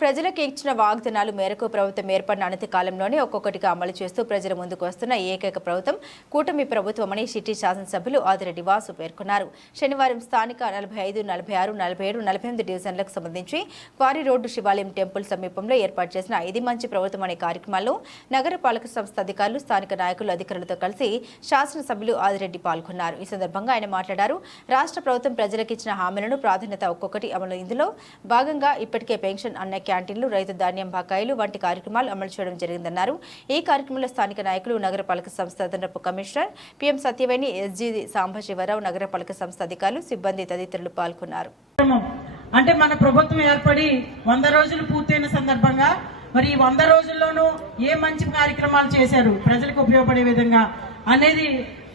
ప్రజలకు ఇచ్చిన వాగ్దానాలు మేరకు ప్రభుత్వం ఏర్పడిన అనతి కాలంలోనే ఒక్కొక్కటిగా అమలు చేస్తూ ప్రజల ముందుకు వస్తున్న ఏకైక ప్రభుత్వం కూటమి ప్రభుత్వమని సిటీ శాసనసభ్యులు ఆదిరెడ్డి వాసు పేర్కొన్నారు. శనివారం స్థానిక నలభై ఐదు నలభై ఆరు నలభై ఏడు నలభై ఎనిమిది డివిజన్లకు సంబంధించి క్వారీ రోడ్డు శివాలయం టెంపుల్ సమీపంలో ఏర్పాటు చేసిన ఇది మంచి ప్రభుత్వం అనే కార్యక్రమాల్లో నగరపాలక సంస్థ అధికారులు స్థానిక నాయకులు అధికారులతో కలిసి శాసనసభ్యులు ఆదిరెడ్డి పాల్గొన్నారు. ఈ సందర్భంగా ఆయన మాట్లాడారు. రాష్ట్ర ప్రభుత్వం ప్రజలకు ఇచ్చిన హామీలను ప్రాధాన్యత ఒక్కొక్కటి అమలు ఇందులో భాగంగా ఇప్పటికే పెన్షన్ అన్న క్యాంటీన్లు రైతు ధాన్యం బకాయిలు వంటి కార్యక్రమాలు అమలు చేయడం జరిగిందన్నారు. ఈ కార్యక్రమంలో స్థానిక నాయకులు నగరపాలక సంస్థ అదనపు commissioner PM Satyaveni SG Sambasivarao నగరపాలక సంస్థ అధికారులు సిబ్బంది తదితరులు పాల్గొన్నారు. అంటే మన ప్రభుత్వం ఏర్పడి వంద రోజులు పూర్తయిన సందర్భంగా మరి ఈ వంద రోజుల్లోనూ ఏ మంచి కార్యక్రమాలు చేశారు ప్రజలకు ఉపయోగపడే విధంగా అనేది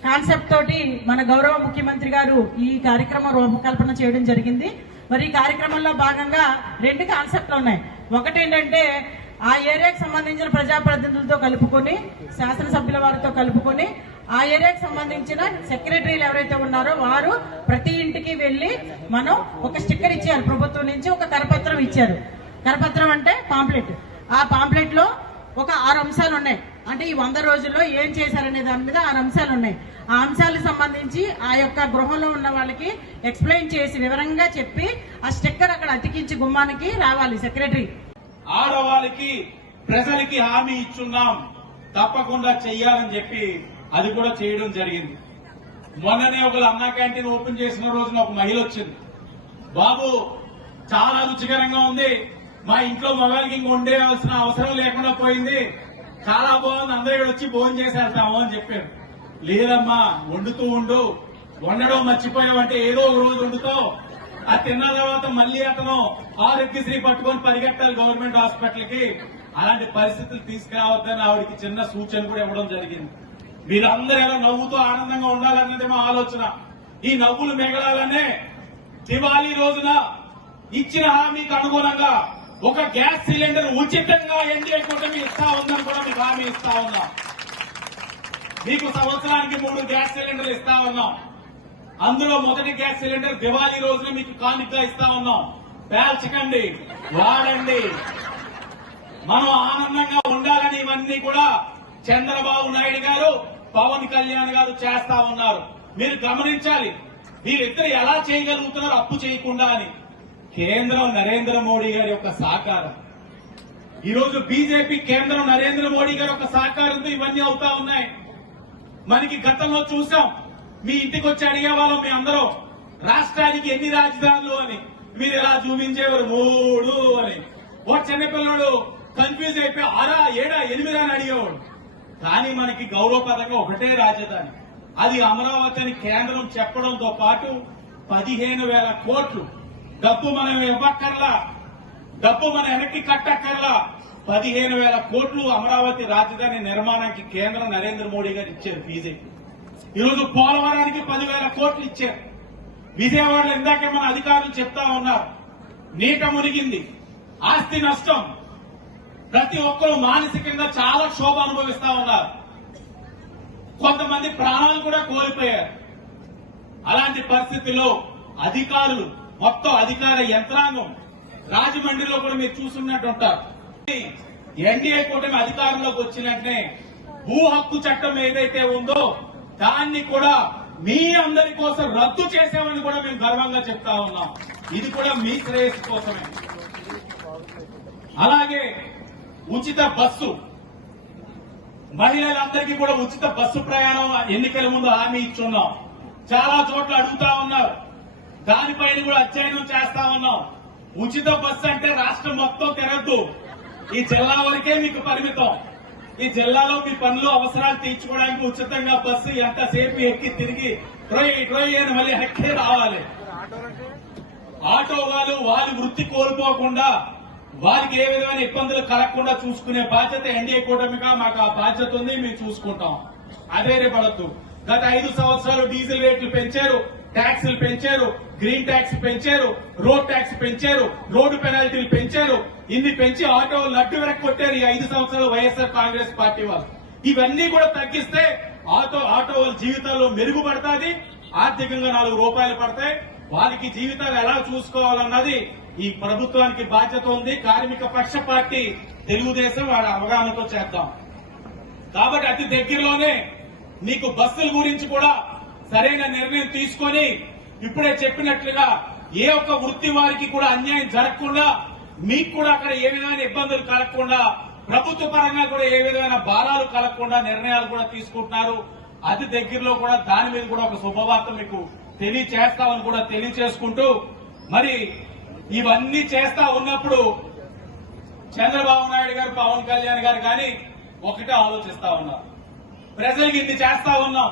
కాన్సెప్ట్ తోటి మన గౌరవ ముఖ్యమంత్రి గారు ఈ కార్యక్రమం రూపకల్పన చేయడం జరిగింది. మరి ఈ కార్యక్రమంలో భాగంగా రెండు కాన్సెప్ట్లు ఉన్నాయి. ఒకటి ఏంటంటే ఆ ఏరియాకి సంబంధించిన ప్రజాప్రతినిధులతో కలుపుకొని శాసనసభ్యుల వారితో కలుపుకొని ఆ ఏరియాకి సంబంధించిన సెక్రటరీలు ఎవరైతే ఉన్నారో వారు ప్రతి ఇంటికి వెళ్ళి మనం ఒక స్టిక్కర్ ఇచ్చారు. ప్రభుత్వం నుంచి ఒక కరపత్రం ఇచ్చారు. కరపత్రం అంటే పాంప్లెట్ ఆ పాంప్లెట్లో ఒక ఆరు అంశాలు ఉన్నాయి. అంటే ఈ వంద రోజుల్లో ఏం చేశారనే దాని మీద ఆ అంశాలు ఉన్నాయి. ఆ అంశాలకు సంబంధించి ఆ యొక్క గృహంలో ఉన్న వాళ్ళకి ఎక్స్ప్లెయిన్ చేసి వివరంగా చెప్పి ఆ స్టిక్కర్ అక్కడ అతికించి గుమ్మానికి రావాలి సెక్రటరీ. ఆడవాళ్ళకి ప్రజలకి హామీ ఇచ్చున్నాం. తప్పకుండా చెయ్యాలని చెప్పి అది కూడా చేయడం జరిగింది. మొన్ననే ఒక అన్నా క్యాంటీన్ ఓపెన్ చేసిన రోజున ఒక మహిళ వచ్చింది. బాబు చాలా రుచికరంగా ఉంది. మా ఇంట్లో మొబైల్ కింగ్ ఉండేవలసిన అవసరం లేకుండా పోయింది. చాలా బాగుంది అందరూ ఇక్కడ వచ్చి భోజనం చేసి వెళ్తాము అని చెప్పారు. లేదమ్మా వండుతూ ఉండు. వండడం మర్చిపోయావంటే ఏదో ఒక రోజు వండుతావు. ఆ తిన్న తర్వాత మళ్ళీ అతను ఆరోగ్యశ్రీ పట్టుకొని పరిగెట్టాలి గవర్నమెంట్ హాస్పిటల్కి అలాంటి పరిస్థితులు తీసుకురావద్దని ఆవిడకి చిన్న సూచన కూడా ఇవ్వడం జరిగింది. మీరు అందరూ ఎలా నవ్వుతూ ఆనందంగా ఉండాలన్నది మా ఆలోచన. ఈ నవ్వులు మిగలాలనే దివాళీ రోజున ఇచ్చిన హామీకి అనుగుణంగా ఒక గ్యాస్ సిలిండర్ ఉచిత ఎన్డీఏ కూటమి ఇస్తా ఉందని కూడా మీకు హామీ ఇస్తా ఉన్నాం. మీకు సంవత్సరానికి మూడు గ్యాస్ సిలిండర్లు ఇస్తా ఉన్నాం. అందులో మొదటి గ్యాస్ సిలిండర్ దివాళీ రోజున మీకు కానుకగా ఇస్తా ఉన్నాం. పేల్చకండి వాడండి. మనం ఆనందంగా ఉండాలని ఇవన్నీ కూడా చంద్రబాబు నాయుడు గారు పవన్ కళ్యాణ్ గారు చేస్తా ఉన్నారు. మీరు గమనించాలి వీరిద్దరు ఎలా చేయగలుగుతున్నారు అప్పు చేయకుండా అని. కేంద్రం నరేంద్ర మోడీ గారి యొక్క సహకారం. ఈ రోజు బీజేపీ కేంద్రం నరేంద్ర మోడీ గారు ఒక సహకారంతో ఇవన్నీ అవుతా ఉన్నాయి. మనకి గతంలో చూసాం. మీ ఇంటికి వచ్చి అడిగేవాళ్ళం మీ అందరూ. రాష్ట్రానికి ఎన్ని రాజధానులు అని. మీరు ఇలా చూపించేవారు మూడు అని. ఓ చిన్నపిల్లడు కన్ఫ్యూజ్ అయిపోయి ఆరా ఏడా ఎనిమిదా అని అడిగేవాడు. కానీ మనకి గౌరవపరంగా ఒకటే రాజధాని. అది అమరావతి అని కేంద్రం చెప్పడంతో పాటు పదిహేను వేల కోట్లు డబ్బు మనం ఇవ్వక్కర్లా. డబ్బు మన వెనక్కి కట్టక్కర్లా. పదిహేను వేల కోట్లు అమరావతి రాజధాని నిర్మాణానికి కేంద్రం నరేంద్ర మోడీ గారు ఇచ్చారు బీజేపీ ఈరోజు పోలవరానికి పదివేల కోట్లు ఇచ్చారు. విజయవాడలో ఇందాకే మన అధికారులు చెప్తా ఉన్నారు. నీట మునిగింది. ఆస్తి నష్టం. ప్రతి ఒక్కరూ మానసికంగా చాలా క్షోభ అనుభవిస్తా ఉన్నారు. కొంతమంది ప్రాణాలు కూడా కోల్పోయారు. అలాంటి పరిస్థితుల్లో అధికారులు మొత్తం అధికార యంత్రాంగం రాజమండ్రిలో కూడా మీరు చూస్తున్నట్టు ఉంటారు. ఎన్డీఏ కూటమి అధికారంలోకి వచ్చినట్నే భూ హక్కు చట్టం ఏదైతే ఉందో దాన్ని కూడా మీ అందరి కోసం రద్దు చేసామని కూడా మేము గర్వంగా చెప్తా ఉన్నాం. ఇది కూడా మీ శ్రేయస్సు కోసమే. అలాగే ఉచిత బస్సు. మహిళలందరికీ కూడా ఉచిత బస్సు ప్రయాణం ఎన్నికల ముందు హామీ ఇచ్చున్నాం. చాలా చోట్ల అడుగుతా ఉన్నారు. దానిపైన కూడా అధ్యయనం చేస్తా ఉన్నాం. ఉచిత బస్సు అంటే రాష్ట్రం మొత్తం తిరగద్దు. ఈ జిల్లా వరకే మీకు పరిమితం. ఈ జిల్లాలో మీ పనులు అవసరాలు తీర్చుకోవడానికి ఉచితంగా బస్సు ఎంతసేపు ఎక్కి తిరిగి ట్రోయ్ ట్రోయ్ అని మళ్ళీ హెక్కే రావాలి. ఆటో వాళ్ళు వారి వృత్తి కోల్పోకుండా వారికి ఏ విధమైన ఇబ్బందులు కలగకుండా చూసుకునే బాధ్యత ఎన్డీఏ కూటమిగా మాకు ఆ బాధ్యత ఉంది మేము చూసుకుంటాం. అదే రేపడద్దు గత ఐదు సంవత్సరాలు డీజిల్ రేట్లు పెంచారు. ట్యాక్సులు పెంచారు గ్రీన్ ట్యాక్స్ పెంచారు రోడ్ ట్యాక్స్ పెంచారు రోడ్డు పెనాల్టీలు పెంచారు. ఇన్ని పెంచి ఆటో లడ్డు వెనక్కి కొట్టారు ఈ ఐదు సంవత్సరాలు వైఎస్ఆర్ కాంగ్రెస్ పార్టీ వాళ్ళు. ఇవన్నీ కూడా తగ్గిస్తే ఆటో ఆటో వాళ్ళ జీవితాల్లో మెరుగుపడుతుంది. ఆర్థికంగా నాలుగు రూపాయలు పడతాయి. వారికి జీవితాలు ఎలా చూసుకోవాలన్నది ఈ ప్రభుత్వానికి బాధ్యత ఉంది. కార్మిక పక్ష పార్టీ తెలుగుదేశం వాళ్ళ అవగాహనతో చేద్దాం. కాబట్టి అతి దగ్గరలోనే మీకు బస్సుల గురించి కూడా సరైన నిర్ణయం తీసుకొని ఇప్పుడే చెప్పినట్లుగా ఏ ఒక్క వృత్తి వారికి కూడా అన్యాయం జరగకుండా మీకు కూడా అక్కడ ఏ విధమైన ఇబ్బందులు కలగకుండా ప్రభుత్వ పరంగా కూడా ఏ విధమైన భారాలు కలగకుండా నిర్ణయాలు కూడా తీసుకుంటున్నారు. అతి దగ్గరలో కూడా దాని మీద కూడా ఒక శుభవార్త మీకు తెలియచేస్తామని కూడా తెలియచేసుకుంటూ మరి ఇవన్నీ చేస్తా ఉన్నప్పుడు చంద్రబాబు నాయుడు గారు పవన్ కళ్యాణ్ గారు కానీ ఒకటే ఆలోచిస్తా ఉన్నారు. ప్రజలకు ఇది చేస్తా ఉన్నాం.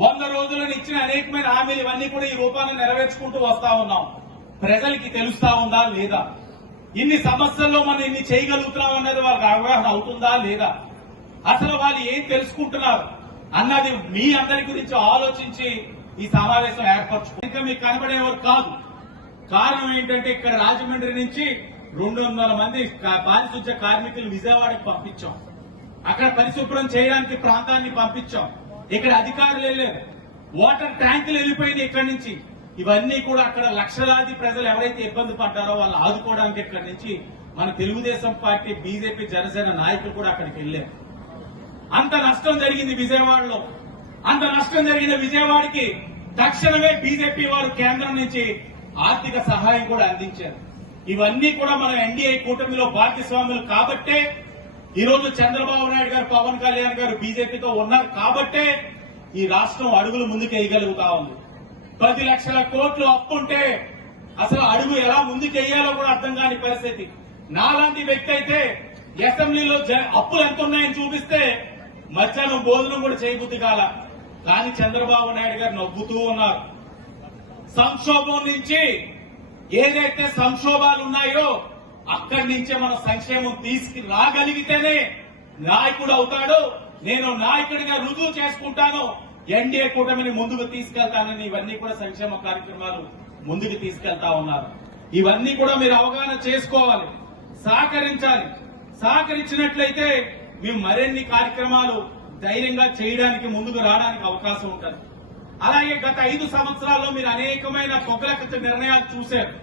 వంద రోజులను ఇచ్చిన అనేకమైన హామీలు ఇవన్నీ కూడా ఈ రూపాన్ని నెరవేర్చుకుంటూ వస్తా ఉన్నాం. ప్రజలకి తెలుస్తా ఉందా లేదా? ఇన్ని సమస్యల్లో మనం ఇన్ని చేయగలుగుతున్నాం అనేది వాళ్ళకి అవగాహన అవుతుందా లేదా? అసలు వాళ్ళు ఏం తెలుసుకుంటున్నారు? అన్నది మీ అందరి గురించి ఆలోచించి ఈ సమావేశం ఏర్పరచు ఇంకా మీకు కనబడేవారు కాదు. కారణం ఏంటంటే ఇక్కడ రాజమండ్రి నుంచి రెండు వందల మంది పారిశుద్ధ్య పారిశుధ్య కార్మికులు విజయవాడకి పంపించాం. అక్కడ పరిశుభ్రం చేయడానికి ప్రాంతాన్ని పంపించాం. ఇక్కడ అధికారులు వెళ్ళారు. వాటర్ ట్యాంకులు వెళ్ళిపోయినాయి ఇక్కడి నుంచి. ఇవన్నీ కూడా అక్కడ లక్షలాది ప్రజలు ఎవరైతే ఇబ్బంది పడ్డారో వాళ్ళు ఆదుకోవడానికి ఇక్కడి నుంచి మన తెలుగుదేశం పార్టీ బీజేపీ జనసేన నాయకులు కూడా అక్కడికి వెళ్ళారు. అంత నష్టం జరిగింది విజయవాడలో. అంత నష్టం జరిగిన విజయవాడకి తక్షణమే బీజేపీ వారు కేంద్రం నుంచి ఆర్థిక సహాయం కూడా అందించారు. ఇవన్నీ కూడా మన ఎన్డీఏ కూటమిలో భాగస్వాములు కాబట్టే ఈ చంద్రబాబు నాయుడు గారు పవన్ కళ్యాణ్ గారు బీజేపీతో ఉన్నారు కాబట్టే ఈ రాష్ట్రం అడుగులు ముందుకేయగలుగుతా ఉంది. పది లక్షల కోట్లు అప్పుంటే అసలు అడుగు ఎలా ముందుకు వెయ్యాలో కూడా అర్థం కాని పరిస్థితి. నాలాంటి వ్యక్తి అయితే అసెంబ్లీలో జ- అప్పులు ఎంత ఉన్నాయని చూపిస్తే మధ్యాహ్నం భోజనం కూడా చేయబుద్ధి కాల. కానీ చంద్రబాబు నాయుడు గారు నవ్వుతూ ఉన్నారు. సంక్షోభం నుంచి ఏదైతే సంక్షోభాలు ఉన్నాయో అక్కడి నుంచే మనం సంక్షేమం తీసుకు రాగలిగితేనే నాయకుడు అవుతాడు. నేను నాయకుడిగా రుజువు చేసుకుంటాను. ఎన్డీఏ కూటమిని ముందుకు తీసుకెళ్తానని ఇవన్నీ కూడా సంక్షేమ కార్యక్రమాలు ముందుకు తీసుకెళ్తా ఉన్నారు. ఇవన్నీ కూడా మీరు అవగాహన చేసుకోవాలి. సహకరించాలి. సహకరించినట్లయితే మేము మరిన్ని కార్యక్రమాలు ధైర్యంగా చేయడానికి ముందుకు రావడానికి అవకాశం ఉంటుంది. అలాగే గత ఐదు సంవత్సరాల్లో మీరు అనేకమైన తొగలకత నిర్ణయాలు చూశారు.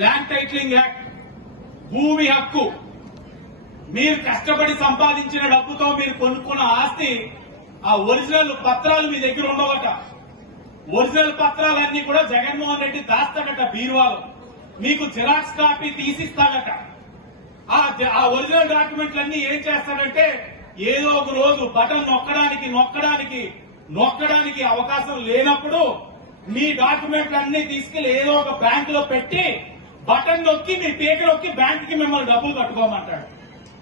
ల్యాండ్ టైటిలింగ్ యాక్ట్ భూమి హక్కు. మీరు కష్టపడి సంపాదించిన డబ్బుతో మీరు కొనుక్కున్న ఆస్తి ఆ ఒరిజినల్ పత్రాలు మీ దగ్గర ఉండవట. ఒరిజినల్ పత్రాలన్నీ కూడా జగన్మోహన్ రెడ్డి దాస్తాడట బీరువాలో. మీకు జిరాక్స్ కాపీ తీసిస్తాడట. ఆ ఆ ఒరిజినల్ డాక్యుమెంట్లన్నీ ఏం చేస్తాడంటే ఏదో ఒక రోజు బటన్ నొక్కడానికి నొక్కడానికి నొక్కడానికి అవకాశం లేనప్పుడు మీ డాక్యుమెంట్లన్నీ తీసుకెళ్ళి ఏదో ఒక బ్యాంకులో పెట్టి బటన్ నొక్కి మీ పేక నొక్కి బ్యాంక్కి మిమ్మల్ని డబ్బులు కట్టుకోమంటాడు.